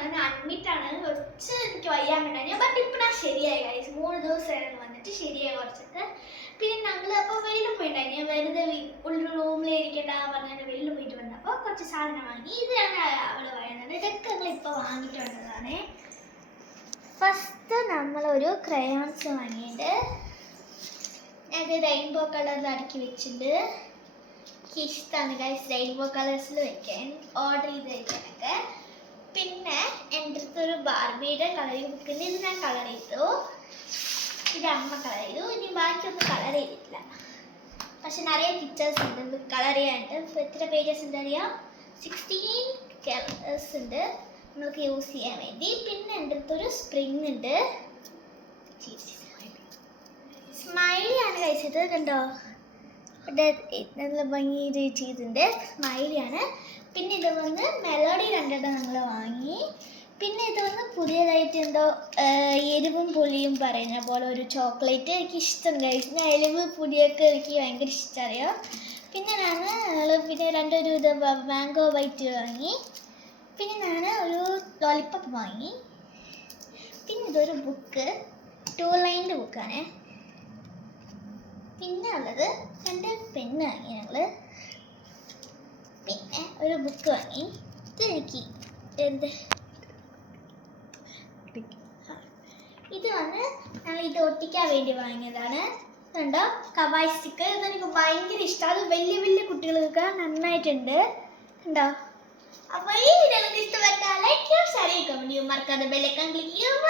ആണ്, അഡ്മിറ്റാണ്. കുറച്ച് എനിക്ക് വയ്യാൻ വേണ്ടി, ബട്ട് ഇപ്പം ഞാൻ ശരിയായി ഗൈസ്. 3 ദിവസമായിരുന്നു വന്നിട്ട് ശരിയായി കുറച്ചൊക്കെ. പിന്നെ ഞങ്ങൾ അപ്പോൾ വെളിയിൽ പോയിട്ടുണ്ടായിരുന്നു, വെറുതെ ഉള്ള റൂമിൽ ഇരിക്കണ്ട പറഞ്ഞാൽ വെളിയിൽ പോയിട്ട് വന്നപ്പോൾ കുറച്ച് സാധനം വാങ്ങി. ഇതാണ് അവൾ പറയുന്നത്. ഇതൊക്കെ ഞങ്ങൾ ഇപ്പോൾ വാങ്ങിയിട്ടുള്ളതാണ്. ഫസ്റ്റ് നമ്മളൊരു ക്രയോൺസ് വാങ്ങിയിട്ട് അത് റെയിൻബോ കളറിൽ അടുക്കി വെച്ചിട്ടുണ്ട്. എനിക്ക് ഇഷ്ടമാണ് ഗൈസ് റെയിൻബോ കളേഴ്സിൽ വെക്കാൻ, ഓർഡർ ചെയ്ത് വെക്കാനൊക്കെ. പിന്നെ എൻ്റെ അടുത്തൊരു ബാർബിയുടെ കളറിങ് ബുക്കുണ്ട്. ഇത് ഞാൻ കളർ ചെയ്തു, ഇത് അമ്മ കളർ ചെയ്തു. ഇനി ബാക്കിയൊന്നും കളർ ചെയ്തിട്ടില്ല. പക്ഷെ നിറയെ പിക്ചേഴ്സ് ഉണ്ട് കളർ ചെയ്യാനുണ്ട്. ഇപ്പോൾ എത്ര പേജസ് ഉണ്ട് അറിയാം? 16 കളേഴ്സ് ഉണ്ട് നമുക്ക് യൂസ് ചെയ്യാൻ വേണ്ടി. പിന്നെ എൻ്റെ അടുത്തൊരു സ്പ്രിങ് ഉണ്ട്. സ്മൈലിയാണ് കഴിച്ചത്, കണ്ടോ? നല്ല ഭംഗി ചെയ്തിട്ടുണ്ട്, സ്മൈലിയാണ്. പിന്നെ ഇത് വന്ന് മെലോഡി 2 നമ്മൾ വാങ്ങി. പിന്നെ ഇത് വന്ന് പുതിയതായിട്ട് എന്തോ എരിവും പുളിയും പറയുന്ന പോലെ ഒരു ചോക്ലേറ്റ്. എനിക്ക് ഇഷ്ടം കഴിച്ചു. ഞാൻ എരിവ് പുളിയൊക്കെ എനിക്ക് ഭയങ്കര ഇഷ്ടമറിയാം. പിന്നെ പിന്നെ 2 ഇത് മാംഗോ വൈറ്റ് വാങ്ങി. പിന്നെ ഞാൻ ഒരു ലോലിപ്പോപ്പ് വാങ്ങി. പിന്നെ ഇതൊരു ബുക്ക്, 2 ലൈൻ്റെ ബുക്കാണ്. പിന്നെ ഉള്ളത് 2 പെണ്ണ് വാങ്ങി ഞങ്ങൾ. പിന്നെ ഒരു ബുക്ക് വാങ്ങി. ഇതെനിക്ക് ഇത് വന്ന് ഞങ്ങൾ ഇത് ഒട്ടിക്കാൻ വേണ്ടി വാങ്ങിയതാണ്. കണ്ടോ കവായ് സ്റ്റിക്ക്. ഇതെനിക്ക് ഭയങ്കര ഇഷ്ടമാണ്. അത് വലിയ വലിയ കുട്ടികൾക്ക് നന്നായിട്ടുണ്ട്, കണ്ടോ? അപ്പോൾ ഈ വീഡിയോ നിങ്ങൾക്ക് ഇഷ്ടപ്പെട്ടാൽ ലൈക്ക് ചെയ്യുക, ഷെയർ ചെയ്യുക, കമന്റ് ചെയ്യുക, മറക്കാതെ ബെൽ ഐക്കൺ ക്ലിക്ക് ചെയ്യുക.